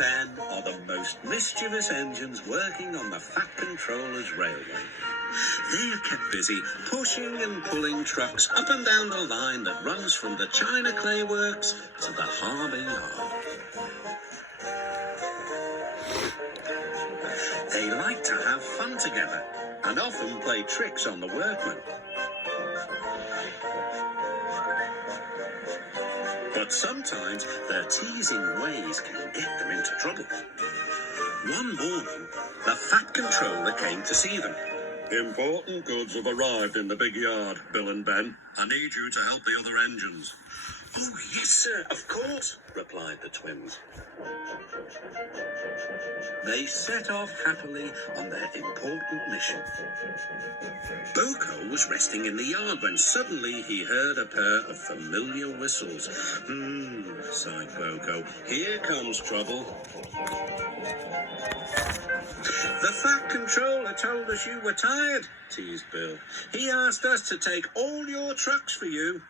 Ben are the most mischievous engines working on the Fat Controller's railway. They are kept busy pushing and pulling trucks up and down the line that runs from the China Clay Works to the harbour yard. They like to have fun together and often play tricks on the workmen. But sometimes their teasing ways can get them into trouble. One morning, the Fat Controller came to see them. "Important goods have arrived in the big yard, Bill and Ben. I need you to help the other engines." "Oh, yes, sir, of course," replied the twins. They set off happily on their important mission. Boko was resting in the yard when suddenly he heard a pair of familiar whistles. Sighed Boko. "Here comes trouble." "The Fat Controller told us you were tired," teased Bill. "He asked us to take all your trucks for you."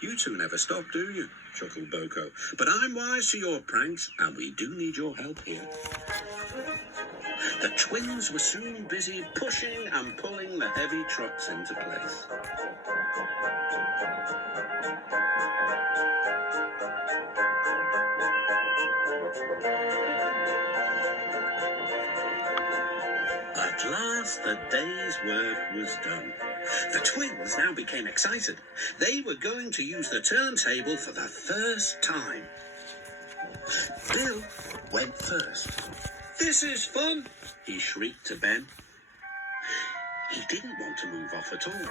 "You two never stop, do you?" chuckled Boko. "But I'm wise to your pranks, and we do need your help here." The twins were soon busy pushing and pulling the heavy trucks into place. At last, the day's work was done. The twins now became excited. They were going to use the turntable for the first time. Bill went first. "This is fun," he shrieked to Ben. He didn't want to move off at all.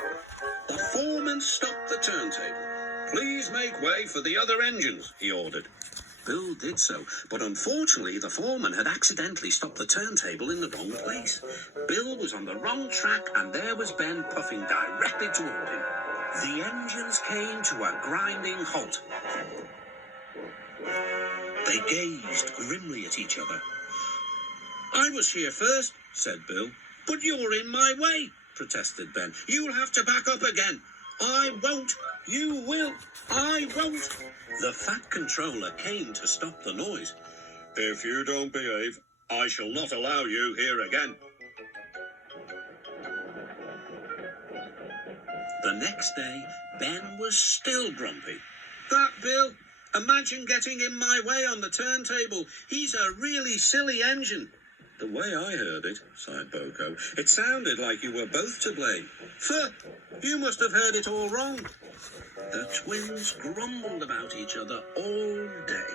The foreman stopped the turntable. "Please make way for the other engines," he ordered. Bill did so, but unfortunately the foreman had accidentally stopped the turntable in the wrong place. Bill was on the wrong track, and there was Ben puffing directly toward him. The engines came to a grinding halt. They gazed grimly at each other. "I was here first," said Bill. "But you're in my way," protested Ben. "You'll have to back up again." "I won't." "You will." "I won't." The Fat Controller came to stop the noise. "If you don't behave, I shall not allow you here again." The next day, Ben was still grumpy. "That Bill, imagine getting in my way on the turntable. He's a really silly engine." "The way I heard it," sighed Boko, "it sounded like you were both to blame." "Pho, you must have heard it all wrong." The twins grumbled about each other all day.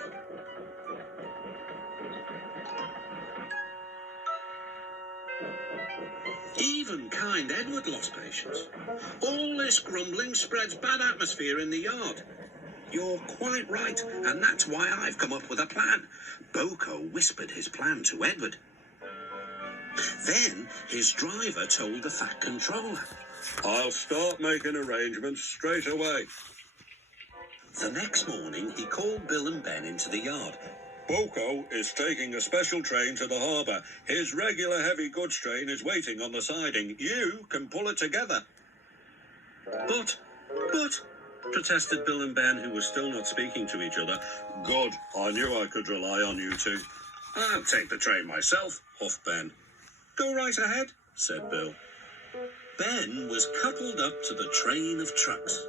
Even kind Edward lost patience. "All this grumbling spreads bad atmosphere in the yard." "You're quite right, and that's why I've come up with a plan." Boko whispered his plan to Edward. Then his driver told the Fat Controller. "I'll start making arrangements straight away." The next morning he called Bill and Ben into the yard. "Boko is taking a special train to the harbour. His regular heavy goods train is waiting on the siding. You can pull it together." But, protested Bill and Ben, who were still not speaking to each other. "Good, I knew I could rely on you two." "I'll take the train myself," huffed Ben. "Go right ahead," said Bill. Ben was coupled up to the train of trucks,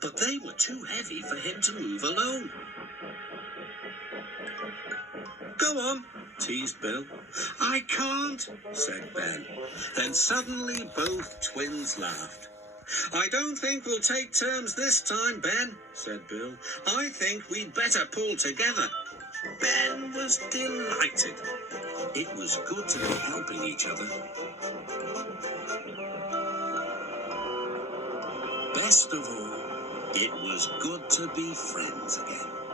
but they were too heavy for him to move alone. "Go on," teased Bill. "I can't," said Ben. Then suddenly both twins laughed. "I don't think we'll take turns this time, Ben," said Bill. "I think we'd better pull together." Ben was delighted. It was good to be helping each other. Best of all, it was good to be friends again.